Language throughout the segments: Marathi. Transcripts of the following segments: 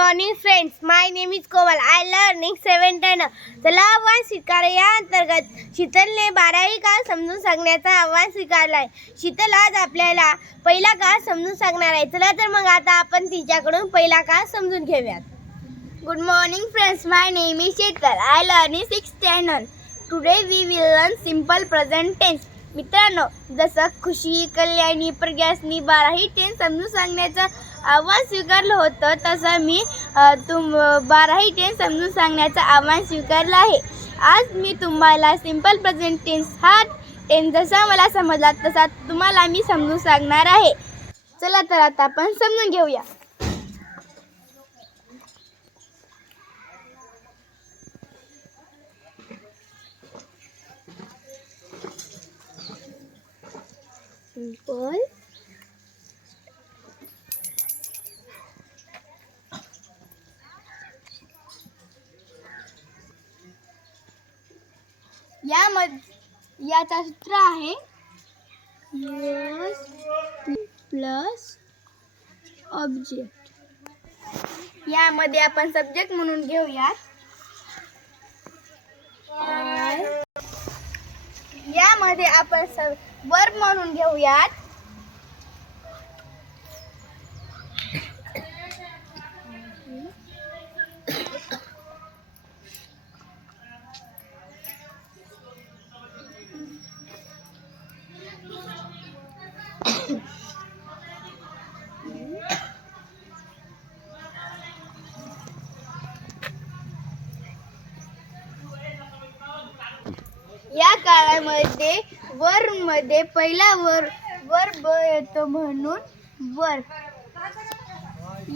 Morning friends my name is Komal I learning seven ten चला आव्हान स्वीकार. या अंतर्गत शीतलने बारावी काळ समजून सांगण्याचा आव्हान स्वीकारला आहे शीतल आज आपल्याला पहिला काळ समजून सांगणार आहे. चला तर मग आता आपण तिच्याकडून पहिला काळ समजून घेऊयात. Good morning friends my name is Sheetal I learning six standard today we will learn simple present tense मित्रांनो जसं खुशी कल्याणी प्रज्ञासनी बाराही टेन समजून सांगण्याचं आव्हान स्वीकारलं होतं तसं मी तुम बाराही टेन्स समजून सांगण्याचं आव्हान स्वीकारलं आहे. आज मी तुम्हाला सिंपल प्रेझेंट टेन्स हा टेन्स जसा मला समजला तसा तुम्हाला मी समजून सांगणार आहे. चला तर आता आपण समजून घेऊया. सिंपल यामध्ये याचा सूत्र आहे प्लस ऑब्जेक्ट यामध्ये आपण सब्जेक्ट म्हणून घेऊयात. यामध्ये आपण वर म्हणून घेऊयात. या काळामध्ये वर मध्ये पहिला वर वर ब येतो म्हणून वर.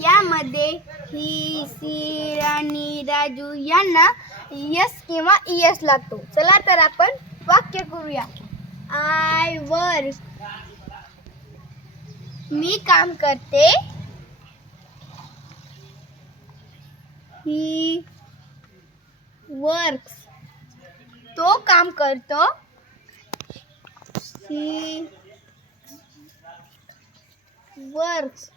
यामध्ये ही सी राणी राजू यांना यस किंवा यस लागतो. चला तर आपण वाक्य करूया. आय वर. मी काम करते. ही वर्क्स तो काम करतो. ही वर्क्स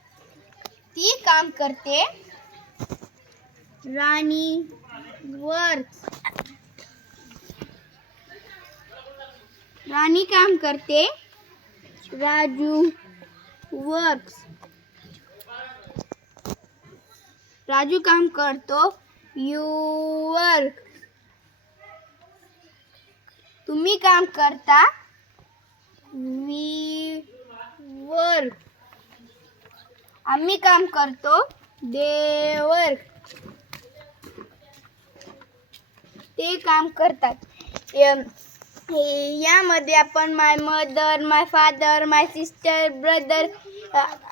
ती काम करते. राणी वर्क्स राणी काम करते. राजू वर्क्स राजू काम करतो. यू वर्क तुम्ही काम करता. वी वर्क आम्ही काम करतो दे वर्क ते काम करतात. यामध्ये आपण my mother my father my sister brother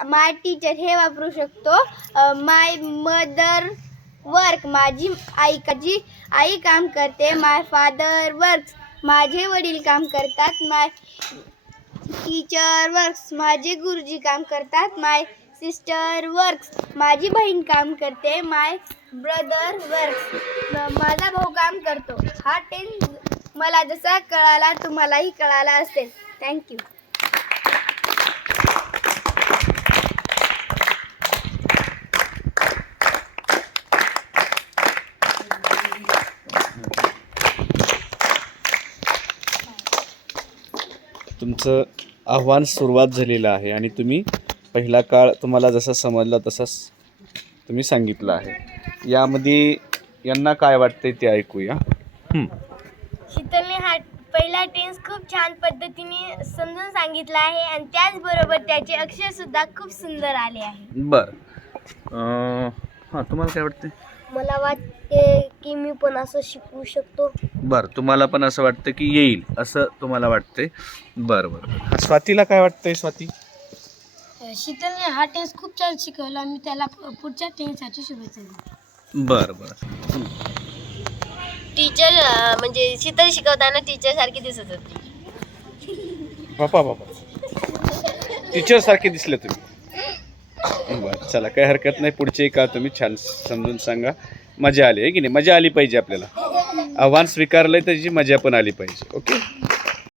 my teacher हे वापरू शकतो. माय मदर वर्क माझी आई काजी आई काम करते माय फादर वर्क माझे वडील काम करतात माय टीचर वर्क्स माझे गुरुजी काम करतात. माय सिस्टर वर्क्स माझी बहीण काम करते. माय ब्रदर वर्क्स माझा भाऊ काम करतो. हा टेन मला जसा कळाला तुम्हालाही कळाला असेल. थँक्यू तुमचं आव्हान सुरुवात झालेलं आहे आणि तुम्ही पहिला काळ तुम्हाला जसा समजला तसाच तुम्ही सांगितलं आहे. यामध्ये यांना काय वाटतंय ते ऐकूया. हं. शीतलने हा पहिला टेन्स खूप छान पद्धतीने समजून सांगितला आहे आणि त्याचबरोबर त्याचे अक्षर सुद्धा खूप सुंदर आले आहे. बरं. अं, हां तुम्हाला काय वाटतंय? मला वाटते की मी पण असं शिकवू शकतो. बरं तुम्हाला पण असं वाटतं की येईल असं तुम्हाला वाटतंय बरं बरं हा, स्वातीला काय वाटतंय स्वाती? शीतलने हा टेन्स खूप छान शिकवला मी त्याला पुढच्या टेन्ससाठी शुभेच्छा दिल्या बरं बरं. टीचर म्हणजे शीतल शिकवताना टीचर सारखी दिसत होती. बापा बापा. टीचर सारखे दिसले तुम्ही. बरं चला काही हरकत नाही. पुढचे का तुम्ही छान समजून सांगा. मजा आली आहे की नाही? मजा आली पाहिजे आपल्याला. आव्हान स्वीकारलंय त्याची मजा पण आली पाहिजे ओके?